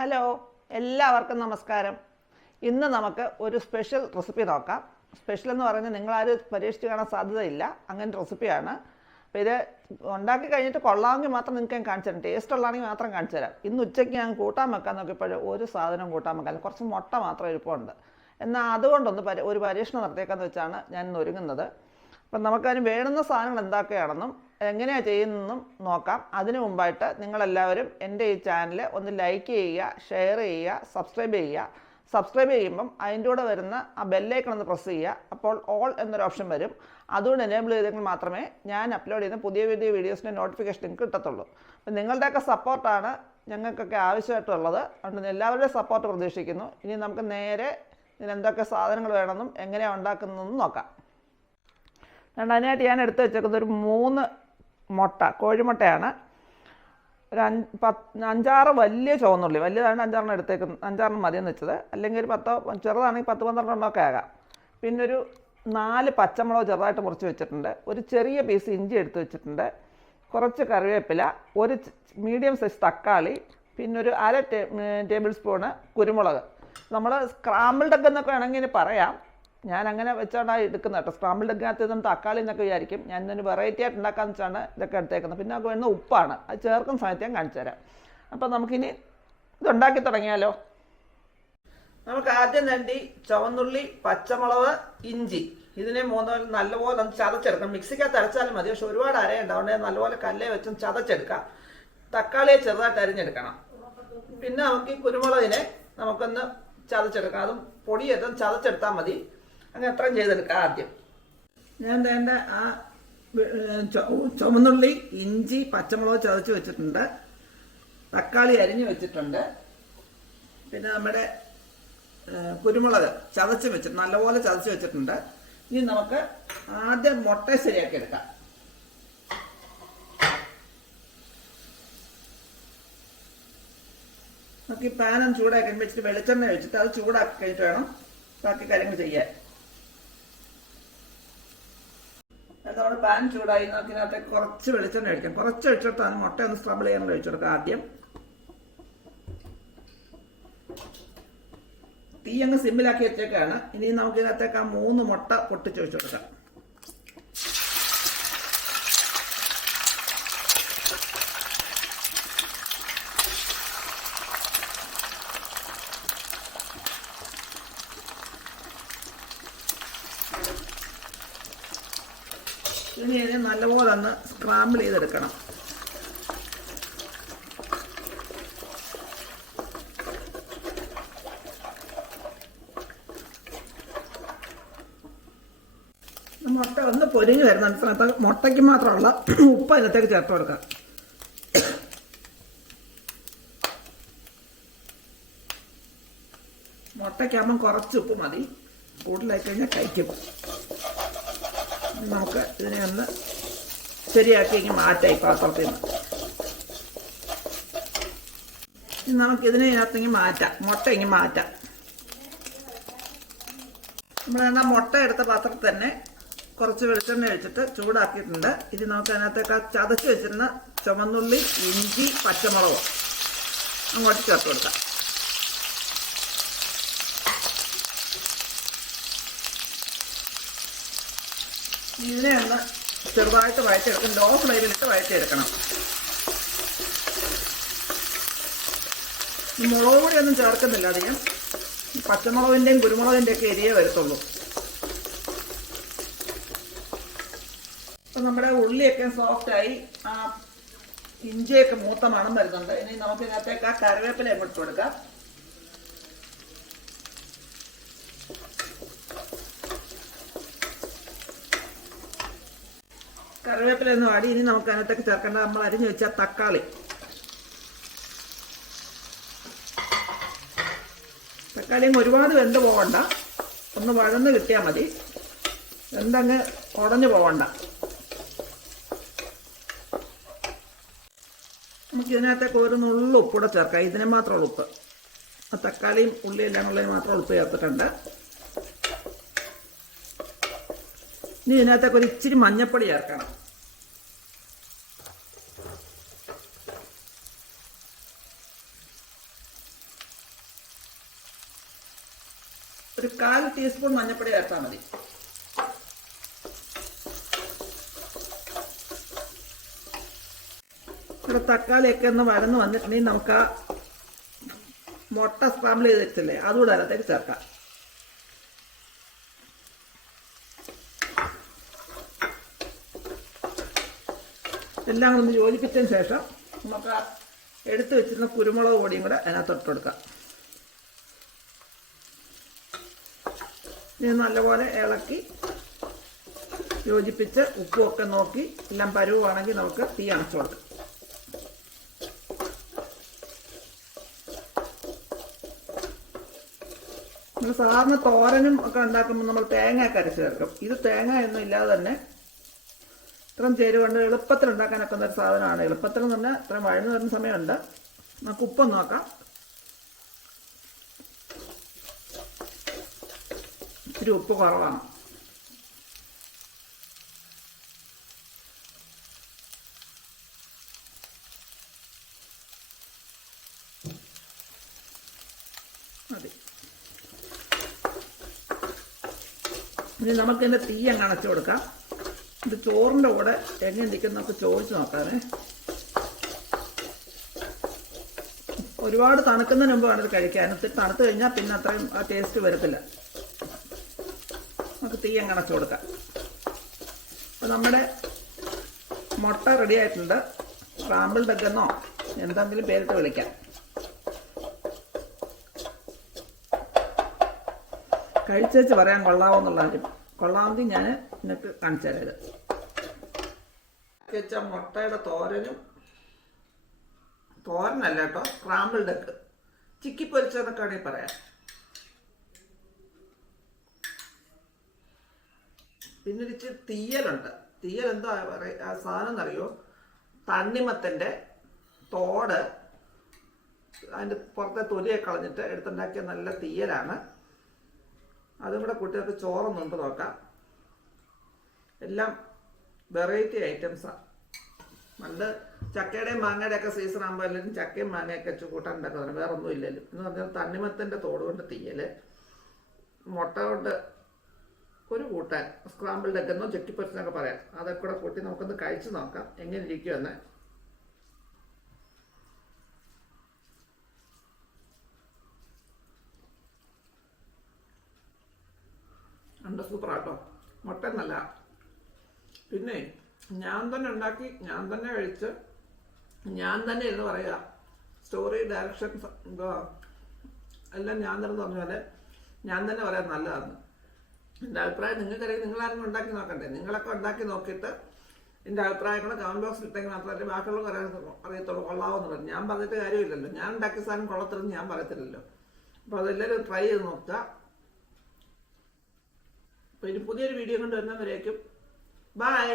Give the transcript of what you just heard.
Hello, എല്ലാവർക്കും നമസ്കാരം. ഇന്ന് നമുക്ക് ഒരു സ്പെഷ്യൽ റെസിപ്പി നോക്കാം. സ്പെഷ്യൽ എന്ന് പറയുന്നത് നിങ്ങളാരും പരീക്ഷിച്ച് കാണാൻ സാധ്യതയില്ല, അങ്ങനെ റെസിപ്പിയാണ്. അപ്പോൾ ഇത് ഉണ്ടാക്കി കഴിഞ്ഞിട്ട് കൊള്ളാമെങ്കിൽ മാത്രം നിങ്ങൾക്ക് ഞാൻ കാണിച്ചു തരാം. ടേസ്റ്റ് ഉള്ളതാണെങ്കിൽ മാത്രം കാണിച്ചു തരാം. ഇന്ന് ഉച്ചയ്ക്ക് ഞാൻ കൂട്ടാൻ വെക്കാൻ നോക്കിയപ്പോൾ ഒരു സാധനം കൂട്ടാൻ വെക്കാൻ, കുറച്ച് മുട്ട മാത്രം ഇരിപ്പുണ്ട്. എന്നാൽ അതുകൊണ്ടൊന്ന് ഒരു പരീക്ഷണം നടത്തിയേക്കാന്ന് വെച്ചാണ് ഞാൻ ഇന്ന് ഒരുങ്ങുന്നത്. അപ്പം നമുക്കതിന് വേണ്ടുന്ന സാധനങ്ങൾ എന്തൊക്കെയാണെന്നും എങ്ങനെയാണ് ചെയ്യുന്നതെന്നും നോക്കാം. അതിനു മുമ്പായിട്ട് നിങ്ങളെല്ലാവരും എൻ്റെ ഈ ചാനൽ ഒന്ന് ലൈക്ക് ചെയ്യുക, ഷെയർ ചെയ്യുക, സബ്സ്ക്രൈബ് ചെയ്യുക. സബ്സ്ക്രൈബ് ചെയ്യുമ്പം അതിൻ്റെ കൂടെ വരുന്ന ആ ബെല്ലൈക്കൺ ഒന്ന് പ്രസ് ചെയ്യുക. അപ്പോൾ ഓൾ എന്നൊരു ഓപ്ഷൻ വരും. അതുകൊണ്ട് എനേബിൾ ചെയ്തെങ്കിൽ മാത്രമേ ഞാൻ അപ്ലോഡ് ചെയ്യുന്ന പുതിയ വീഡിയോസിൻ്റെ നോട്ടിഫിക്കേഷൻ നിങ്ങൾക്ക് കിട്ടത്തുള്ളൂ. അപ്പം നിങ്ങളുടെയൊക്കെ സപ്പോർട്ടാണ് ഞങ്ങൾക്കൊക്കെ ആവശ്യമായിട്ടുള്ളത്. അതുകൊണ്ട് എല്ലാവരുടെയും സപ്പോർട്ട് പ്രതീക്ഷിക്കുന്നു. ഇനി നമുക്ക് നേരെ ഇതിനെന്തൊക്കെ സാധനങ്ങൾ വേണമെന്നും എങ്ങനെയാണ് ഉണ്ടാക്കുന്നതെന്നും നോക്കാം. അതിനായിട്ട് ഞാൻ എടുത്ത് വെച്ചേക്കുന്നത് ഒരു 3 മുട്ട, കോഴിമുട്ടയാണ്. ഒരു 5-6 വലിയ ചുവന്നുള്ളി, വലിയതാണ് 5-6 എടുത്തേക്കുന്നത്. 5-6 മതിയെന്ന് വെച്ചത്. അല്ലെങ്കിൽ ഒരു 10, ചെറുതാണെങ്കിൽ 10-12 ആകാം. പിന്നെ ഒരു 4 പച്ചമുളക് ചെറുതായിട്ട് മുറിച്ച് വെച്ചിട്ടുണ്ട്. ഒരു ചെറിയ പീസ് ഇഞ്ചി എടുത്ത് വെച്ചിട്ടുണ്ട്. കുറച്ച് കറിവേപ്പില, ഒരു മീഡിയം സൈസ് തക്കാളി, പിന്നെ ഒരു 1/2 ടേബിൾ സ്പൂണ് കുരുമുളക്. നമ്മൾ സ്ക്രാമ്പിൾഡ് എഗ് എന്നൊക്കെ വേണമെങ്കിൽ പറയാം. ഞാൻ അങ്ങനെ വെച്ചാണ് എടുക്കുന്നത് കേട്ടോ. സ്ക്രാമ്പിൾഡ് എഗ്ഗിനകത്ത് ഇതും തക്കാളി എന്നൊക്കെ വിചാരിക്കും. ഞാൻ ഇതിന് വെറൈറ്റി ആയിട്ട് ഉണ്ടാക്കാമെന്ന് വെച്ചാണ് ഇതൊക്കെ എടുത്തേക്കുന്നത്. പിന്നെ നമുക്ക് വേണ്ട ഉപ്പാണ്, അത് ചേർക്കുന്ന സമയത്ത് ഞാൻ കാണിച്ചു തരാം. അപ്പോൾ നമുക്കിനി ഇതുണ്ടാക്കി തുടങ്ങിയാലോ. നമുക്ക് ആദ്യം വേണ്ടി ചുവന്നുള്ളി, പച്ചമുളക്, ഇഞ്ചി, ഇതിനെ 3 നല്ലപോലെ ഒന്ന് ചതച്ചെടുക്കണം. മിക്സിക്കകത്ത് അരച്ചാലും മതി, പക്ഷെ ഒരുപാട് അരയുണ്ട്. അതുകൊണ്ട് നല്ലപോലെ കല്ലേ വെച്ചും ചതച്ചെടുക്കാം. തക്കാളിയെ ചെറുതായിട്ട് അരിഞ്ഞെടുക്കണം. പിന്നെ നമുക്ക് ഈ കുരുമുളകിനെ നമുക്കൊന്ന് ചതച്ചെടുക്കാം. അതും പൊടിയേറ്റം ചതച്ചെടുത്താൽ മതി. അങ്ങനെ അത്രയും ചെയ്തെടുക്കാം. ആദ്യം ഞാൻ വേണ്ട ആ ചുവന്നുള്ളി, ഇഞ്ചി, പച്ചമുളക് ചതച്ച് വെച്ചിട്ടുണ്ട്. തക്കാളി അരിഞ്ഞ് വെച്ചിട്ടുണ്ട്. പിന്നെ നമ്മുടെ കുരുമുളക് ചതച്ച് വെച്ചിട്ട് നല്ലപോലെ ചതച്ച് വെച്ചിട്ടുണ്ട്. ഇനി നമുക്ക് ആദ്യം മുട്ട ശരിയാക്കി എടുക്കാം. നമുക്ക് ഈ പാനം ചൂടാക്കി വെച്ചിട്ട് വെളിച്ചെണ്ണ വെച്ചിട്ട് അത് ചൂടാക്കി കഴിഞ്ഞിട്ട് വേണം ബാക്കി കാര്യങ്ങൾ ചെയ്യാൻ. നമ്മൾ പാൻ ചൂടായി നമുക്കിനകത്തേക്ക് കുറച്ച് വെളിച്ചെണ്ണ ഒഴിക്കാം. കുറച്ച് ഒഴിച്ചിട്ടാണ് മുട്ട ഒന്ന് സ്ക്രബിൾ ചെയ്യാൻ ഒഴിച്ചു കൊടുക്കാം. ആദ്യം തീ അങ്ങ് സിമ്മിലാക്കി വെച്ചേക്കാണ്. ഇനി നമുക്ക് ഇതിനകത്തേക്ക് ആ 3 മുട്ട പൊട്ടിച്ചൊഴിച്ചു കൊടുക്കാം. ഇനി ഇതിനെ നല്ലപോലെ ഒന്ന് സ്ക്രാമ്പിൾ ചെയ്തെടുക്കണം. മുട്ട ഒന്ന് പൊരിഞ്ഞ് വരുന്ന സമയത്ത് മുട്ടയ്ക്ക് മാത്രമുള്ള ഉപ്പ് അതിനകത്തേക്ക് ചേർത്ത് കൊടുക്കാം. മുട്ടയ്ക്കാകുമ്പം കുറച്ച് ഉപ്പ് മതി, കൂടുതലായി കഴിഞ്ഞാൽ കഴിക്കും. നമുക്ക് ഇതിനെ ഒന്ന് ശരിയാക്കി മാറ്റാം ഈ പാത്രത്തിൽ നിന്ന്. നമുക്കിതിനെ ഇതിനകത്തേക്ക് മാറ്റാം, മുട്ട ഇങ്ങനെ മാറ്റാം. നമ്മൾ മുട്ട എടുത്ത പാത്രത്തിൽ തന്നെ കുറച്ച് വെളിച്ചെണ്ണ ഒഴിച്ചിട്ട് ചൂടാക്കിയിട്ടുണ്ട്. ഇത് നമുക്ക് അതിനകത്തേക്ക് ചതച്ച് വെച്ചിരുന്ന ചുവന്നുള്ളി, ഇഞ്ചി, പച്ചമുളക് അങ്ങോട്ട് ചേർത്ത് കൊടുക്കാം. ഇതിനെ ഒന്ന് ചെറുതായിട്ട് വഴറ്റിയെടുക്കണം. ലോ ഫ്ലെയിമിലിട്ട് വഴറ്റിയെടുക്കണം. മുളക് പൊടിയൊന്നും ചേർക്കുന്നില്ല അധികം. പച്ചമുളകിൻ്റെയും കുരുമുളകിൻ്റെ ഒക്കെ എരിയേ വരത്തുള്ളൂ. അപ്പം നമ്മുടെ ഉള്ളിയൊക്കെ സോഫ്റ്റായി, ആ ഇഞ്ചിയൊക്കെ മൂത്ത മണം വരുന്നുണ്ട്. ഇനി നമുക്ക് ഇതിനകത്തേക്ക് ആ കറിവേപ്പില അങ്ങോട്ട് കൊടുക്കാം. കറിവേപ്പില ഒന്ന് വാടി. ഇനി നമുക്ക് അതിനകത്തേക്ക് ചേർക്കേണ്ട നമ്മൾ അരിഞ്ഞു വെച്ച തക്കാളി. തക്കാളിയും ഒരുപാട് വെന്ത് പോകണ്ട, ഒന്ന് വഴന്ന് കിട്ടിയാൽ മതി. വെന്തങ്ങ് ഉടഞ്ഞു പോകണ്ട. നമുക്ക് ഇതിനകത്തേക്ക് ഒരു നുള്ളു ഉപ്പൂടെ ചേർക്കാം. ഇതിനെ മാത്രമുള്ള ഉപ്പ്, തക്കാളിയും ഉള്ളിയെല്ലാം ഉള്ളതിന് മാത്രം ഉപ്പ് ചേർത്തിട്ടുണ്ട്. ഇനി ഇതിനകത്തേക്ക് ഒരു ഇച്ചിരി മഞ്ഞപ്പൊടി ചേർക്കണം. ഒരു 1/4 ടീസ്പൂൺ മഞ്ഞൾപ്പൊടി ചേർത്താൽ മതി. ഇവിടെ തക്കാളിയൊക്കെ ഒന്ന് വഴന്ന് വന്നിട്ടുണ്ടെങ്കിൽ നമുക്ക് ആ മുട്ട സ്ക്രാമ്പിൾ ചെയ്ത് വെച്ചില്ലേ അതുകൂടെ അതിനകത്തേക്ക് ചേർക്കാം. എല്ലാം ഒന്ന് യോജിപ്പിച്ചതിന് ശേഷം നമുക്ക് എടുത്ത് വെച്ചിരുന്ന കുരുമുളക് പൊടിയും കൂടെ അതിനകത്ത് ഇട്ട് കൊടുക്കാം. ഇത് നല്ലപോലെ ഇളക്കി യോജിപ്പിച്ച് ഉപ്പുമൊക്കെ നോക്കി എല്ലാം പരുവാണെങ്കിൽ നമുക്ക് തീ അണച്ചു കൊടുക്കാം. നമ്മൾ സാധാരണ തോരനും ഒക്കെ ഉണ്ടാക്കുമ്പോൾ നമ്മൾ തേങ്ങയൊക്കെ അരച്ച് ചേർക്കും. ഇത് തേങ്ങ ഒന്നും ഇല്ലാതെ തന്നെ ഇത്രയും ചേരുവ കൊണ്ട് എളുപ്പത്തിൽ ഉണ്ടാക്കാനൊക്കെ ഒരു സാധനമാണ്. എളുപ്പത്തിൽ എന്ന് പറഞ്ഞാൽ ഇത്രയും വഴന്നു വരുന്ന സമയമുണ്ട്. നമുക്ക് ഉപ്പൊന്ന് നോക്കാം. ഇത്തിരി ഉപ്പ് കുറവാണ്. മതി. ഇനി നമുക്കിതിൻ്റെ തീ അങ്ങ് അണച്ചു കൊടുക്കാം. ഇത് ചോറിൻ്റെ കൂടെ എങ്ങനെ ഇരിക്കും നമുക്ക് ചോദിച്ച് നോക്കാമേ. ഒരുപാട് തണുക്കുന്നതിന് മുമ്പ് വേണം ഇത് കഴിക്കാൻ. തണുത്ത് കഴിഞ്ഞാൽ പിന്നെ അത്രയും ആ ടേസ്റ്റ് വരത്തില്ല. നമുക്ക് തീ അങ്ങ് അണച്ചു കൊടുക്കാം. അപ്പോൾ നമ്മുടെ മുട്ട റെഡി ആയിട്ടുണ്ട്. സ്ക്രാമ്പിൾഡ് എഗ് എന്നോ എന്തെങ്കിലും പേരിട്ട് വിളിക്കാം. കഴിച്ചേച്ച് പറയാൻ കൊള്ളാവെന്നുള്ള കാര്യം കൊള്ളാമെങ്കിൽ ഞാൻ നിങ്ങൾക്ക് കാണിച്ചു തരാം. ഇത് വെച്ച മുട്ടയുടെ തോരനല്ല കേട്ടോ, സ്ക്രാമ്പിൾഡ് എഗ്, ചിക്കി പൊരിച്ചതെന്നൊക്കെ വേണമെങ്കിൽ പറയാം. പിന്നെ ഇച്ചിരി തീയലുണ്ട്. തീയൽ എന്താ പറയുക ആ സാധനം എന്നറിയോ? തണ്ണിമത്തൻ്റെ തോട് അതിൻ്റെ പുറത്തെ തൊലിയൊക്കെ കളഞ്ഞിട്ട് എടുത്തുണ്ടാക്കിയ നല്ല തീയലാണ്. അതും കൂടെ കുട്ടികൾക്ക് ചോറൊന്നുണ്ട് നോക്കാം. എല്ലാം വെറൈറ്റി ഐറ്റംസാണ്. പണ്ട് ചക്കയുടെയും മാങ്ങയുടെ ഒക്കെ സീസൺ ആകുമ്പോൾ എല്ലാവരും ചക്കയും മാങ്ങയൊക്കെ കൂട്ടാൻ ഉണ്ടാക്കുന്നത് വേറെ ഒന്നും ഇല്ലല്ലോ. എന്ന് പറഞ്ഞാൽ തണ്ണിമത്തൻ്റെ തോട് കൊണ്ട് തീയൽ, മുട്ട കൊണ്ട് ഒരു കൂട്ടാൻ, സ്ക്രാമ്പിൾഡ് എഗ് എന്നോ ചെക്കിപ്പൊരിച്ചെന്നൊക്കെ പറയാം. അതൊക്കെ കൂടെ കൂട്ടി നമുക്കൊന്ന് കഴിച്ച് നോക്കാം എങ്ങനെ ഇരിക്കുമെന്ന്. ഉണ്ട്, സൂപ്പറാട്ടോ. മുട്ട നല്ല. പിന്നെ ഞാൻ തന്നെ ഉണ്ടാക്കി, ഞാൻ തന്നെ കഴിച്ച്, ഞാൻ തന്നെ എന്ന് പറയുക. സ്റ്റോറി ഡയറക്ഷൻ എല്ലാം ഞാൻ തന്നെ പറഞ്ഞ പോലെ ഞാൻ തന്നെ പറയാൻ നല്ലതാണ്. എൻ്റെ അഭിപ്രായം നിങ്ങൾക്കറിയാം. നിങ്ങളാരും ഉണ്ടാക്കി നോക്കണ്ടേ? നിങ്ങളൊക്കെ ഉണ്ടാക്കി നോക്കിയിട്ട് എൻ്റെ അഭിപ്രായങ്ങൾ കമൻറ്റ് ബോക്സിൽ ഇട്ടെങ്കിൽ മാത്രമല്ലേ ബാക്കിയുള്ളവർ അറിയത്തുള്ളൂ കൊള്ളാവെന്നുള്ളത്. ഞാൻ പറഞ്ഞിട്ട് കാര്യമില്ലല്ലോ. ഞാൻ ഉണ്ടാക്കിയ സാധനം കൊള്ളത്തില്ലെന്ന് ഞാൻ പറയത്തില്ലല്ലോ. അപ്പോൾ അതെല്ലാവരും ട്രൈ ചെയ്ത് നോക്കുക. അപ്പോൾ ഇനി പുതിയൊരു വീഡിയോ കൊണ്ട് വരുന്നവരേക്കും ബൈ.